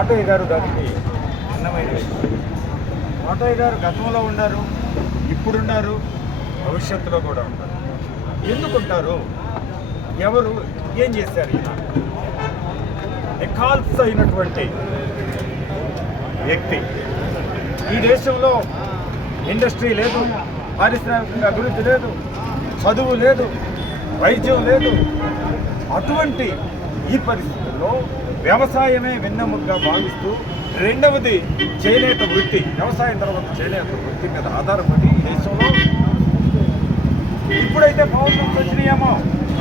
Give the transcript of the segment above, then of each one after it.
కోటయ్య గారు దానికి అన్నమైన వ్యక్తి గారు గతంలో ఉన్నారు ఇప్పుడున్నారు భవిష్యత్తులో కూడా ఉంటారు ఎందుకుంటారు? ఎవరు? ఏం చేశారు ఎకాల్స్ అయినటువంటి వ్యక్తి. ఈ దేశంలో ఇండస్ట్రీ లేదు పారిశ్రామిక అభివృద్ధి లేదు చదువు లేదు వైద్యం లేదు. అటువంటి ఈ పరిస్థితుల్లో వ్యవసాయమే వెన్నెముగ్గా భావిస్తూ రెండవది చేనేత వృత్తి వ్యవసాయం తర్వాత చేనేత వృత్తి మీద ఆధారపడి దేశంలో ఇప్పుడైతే పౌర్ణం వచ్చినాయేమో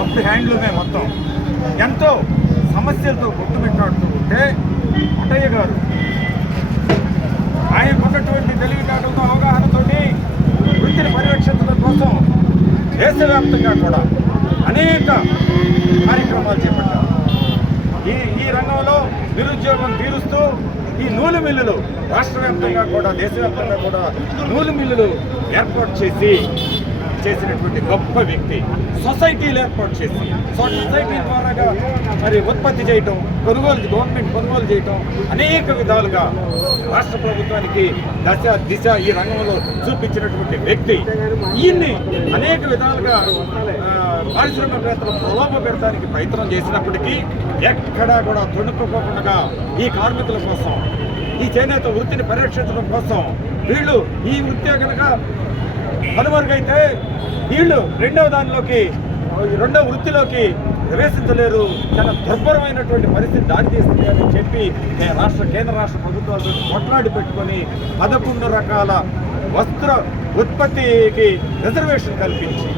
అప్పుడు హ్యాండ్లూమే మొత్తం. ఎంతో సమస్యలతో గుర్తుపెట్టాడుతూ ఉంటే అటయ్య గారు ఆయనకున్నటువంటి తెలివితేటలతో అవగాహనతోటి వృత్తిని పరిరక్షించడం కోసం దేశవ్యాప్తంగా కూడా అనేక కార్యక్రమాలు చేపట్టారు. నిరుద్యోగం తీరుస్తూ ఈ నూలు మిల్లులు రాష్ట్ర వ్యాప్తంగా కూడా దేశవ్యాప్తంగా కూడా నూలు మిల్లులు ఏర్పాటు చేసి చేసినటువంటి గొప్ప వ్యక్తి. సొసైటీలు ఏర్పాటు చేసి సొసైటీ ద్వారా మరి ఉత్పత్తి చేయటం కొనుగోలు గవర్నమెంట్ కొనుగోలు చేయటం అనేక విధాలుగా రాష్ట్ర ప్రభుత్వానికి దశ దిశ ఈ రంగంలో చూపించినటువంటి వ్యక్తి. ఈయన్ని అనేక విధాలుగా పారిశ్రామికవేత్తలు ప్రలోభ పెడతానికి ప్రయత్నం చేసినప్పటికీ ఎక్కడా కూడా తొణుకోకుండా ఈ కార్మికుల కోసం ఈ చేనేత వృత్తిని పరిరక్షించడం కోసం వీళ్ళు ఈ వృత్తే కనుక కనుమరుగైతే వీళ్ళు రెండవ దానిలోకి రెండవ వృత్తిలోకి ప్రవేశించలేరు. చాలా దుర్భరమైనటువంటి పరిస్థితి దారితీస్తుంది అని చెప్పి నేను రాష్ట్ర కేంద్ర రాష్ట్ర ప్రభుత్వాలతో కొట్లాడి పెట్టుకొని పదకొండు రకాల వస్త్ర ఉత్పత్తికి రిజర్వేషన్ కల్పించి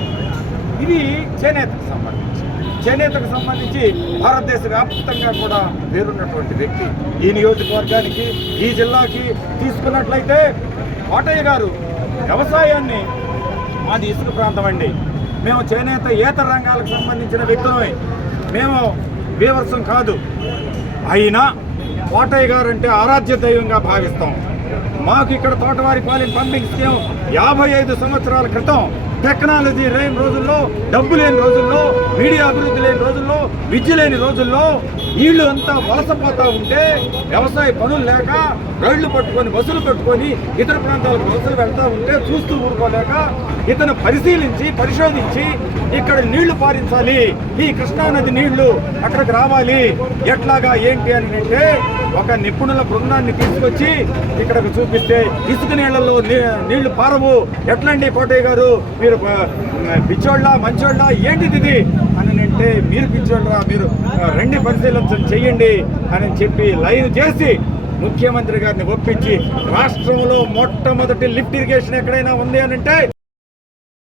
ఇది చేనేతకు సంబంధించి. చేనేతకు సంబంధించి భారతదేశ వ్యాప్తంగా కూడా పేరున్నటువంటి వ్యక్తి ఈ నియోజకవర్గానికి ఈ జిల్లాకి తీసుకున్నట్లయితే కోటయ్య గారు వ్యవసాయాన్ని మాది ఇసుక ప్రాంతం అండి. మేము చేనేత ఏతర రంగాలకు సంబంధించిన వ్యక్తులమే. మేము బీవర్సం కాదు. అయినా కోటయ్య గారు అంటే ఆరాధ్య దైవంగా భావిస్తాం. మాకు ఇక్కడ తోటవారి పాలెం పంపింగ్ స్కీమ్ యాభై ఐదు సంవత్సరాల క్రితం టెక్నాలజీ లేని రోజుల్లో డబ్బు లేని రోజుల్లో మీడియా అభివృద్ధి లేని రోజుల్లో విద్య లేని రోజుల్లో నీళ్ళు అంతా వలసపోతా ఉంటే వ్యవసాయ పనులు లేక రైళ్ళు పట్టుకొని బస్సులు పెట్టుకొని ఇతర ప్రాంతాలకు బస్సులు వెళ్తా ఉంటే చూస్తూ ఊరుకోలేక ఇతను పరిశీలించి పరిశోధించి ఇక్కడ నీళ్ళు పారించాలి. ఈ కృష్ణానది నీళ్ళు అక్కడికి రావాలి. ఎట్లాగా ఏంటి అని అంటే ఒక నిపుణుల బృందాన్ని తీసుకొచ్చి ఇక్కడకు చూపిస్తే ఇసుక నీళ్ళలో నీళ్ళు పారవు. ఎట్లండి కోటయ్య గారు? మీరు ఆ, పిచ్చోళ్ళ మంచోళ్ళ? ఏంటిది ఇది? అని అంటే మీరు రండి పరిశీలన చేయండి అని చెప్పి లైన్ చేసి ముఖ్యమంత్రి గారిని ఒప్పించి రాష్ట్రంలో మొట్టమొదటి లిఫ్ట్ ఇరిగేషన్ ఎక్కడైనా ఉంది అని అంటే